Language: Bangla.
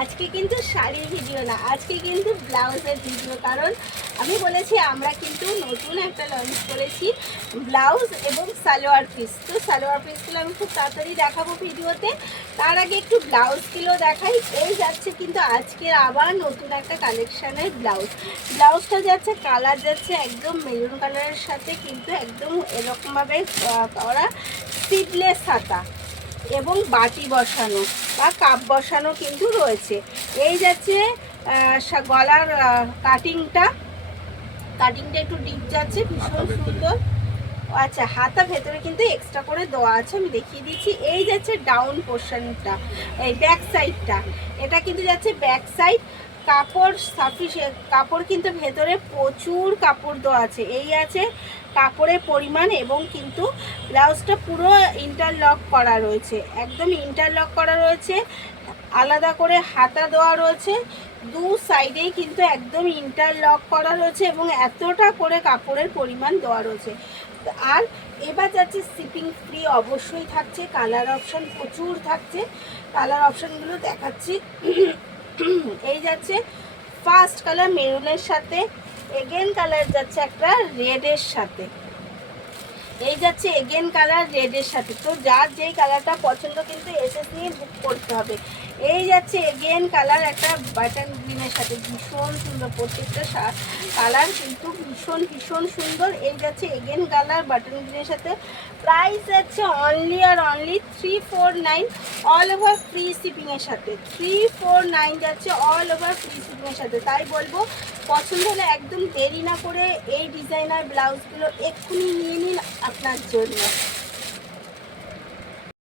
আজকে কিন্তু শাড়ির ভিডিও না, আজকে কিন্তু ব্লাউজের ভিডিও। কারণ আমি বলেছি আমরা কিন্তু নতুন একটা লঞ্চ করেছি ব্লাউজ এবং সালোয়ার পিস। তো সালোয়ার পিসগুলো আমি খুব তাড়াতাড়ি দেখাবো ভিডিওতে। তার আগে একটু ব্লাউজগুলো দেখাই। এই যাচ্ছে কিন্তু আজকের আবার নতুন একটা কালেকশানের ব্লাউজটা যাচ্ছে, কালার যাচ্ছে একদম মেরুন কালারের সাথে, কিন্তু একদম এরকমভাবে করা স্লিভলেস হাতা এবং বাটি বসানো বা কাপ বসানো কিন্তু রয়েছে। এই যাচ্ছে গলার কাটিংটা একটু ডিপ যাচ্ছে, ভীষণ সুন্দর। আচ্ছা, হাতা ভেতরে কিন্তু এক্সট্রা করে দেওয়া আছে, আমি দেখিয়ে দিচ্ছি। এই যাচ্ছে ডাউন পোর্শনটা, এই ব্যাক সাইডটা, এটা কিন্তু যাচ্ছে ব্যাক সাইড। কাপড় সাফিসিয়েন্ট, কাপড় কিন্তু ভেতরে প্রচুর কাপড় দেওয়া আছে। এই আছে কাপড়ের পরিমাণ, এবং কিন্তু ব্লাউজটা পুরো ইন্টারলক করা রয়েছে, একদম ইন্টারলক করা রয়েছে। আলাদা করে হাতা দেওয়া রয়েছে, দু সাইডেই কিন্তু একদম ইন্টারলক করা রয়েছে, এবং এতটা করে কাপড়ের পরিমাণ দেওয়া রয়েছে। আর এবার যাচ্ছে শিপিং ফ্রি অবশ্যই থাকছে, কালার অপশান প্রচুর থাকছে। কালার অপশানগুলো দেখাচ্ছি। এই যাচ্ছে ফার্স্ট কালার মেরুনের সাথে, এগেন কালার যাচ্ছে একটা রেডের সাথে, এই যাচ্ছে এগেন কালার রেডের সাথে। তো যার যেই কালারটা পছন্দ কিন্তু এসে নিয়ে বুক করতে হবে। এই যাচ্ছে এগেন কালার একটা বাটন গ্রিনের সাথে, ভীষণ সুন্দর প্রত্যেকটা কালার কিন্তু ভীষণ সুন্দর। এই যাচ্ছে এগেন কালার বাটন গ্রিনের সাথে। প্রাইস যাচ্ছে অনলি আর অনলি 349, অল ওভার ফ্রি শিপিংয়ের সাথে। 349 যাচ্ছে অল ওভার ফ্রি শিপিংয়ের সাথে। তাই বলবো, পছন্দ হলে একদম দেরি না করে এই ডিজাইনার ব্লাউজগুলো এক্ষুনি নিয়ে নিন আপনার জন্য।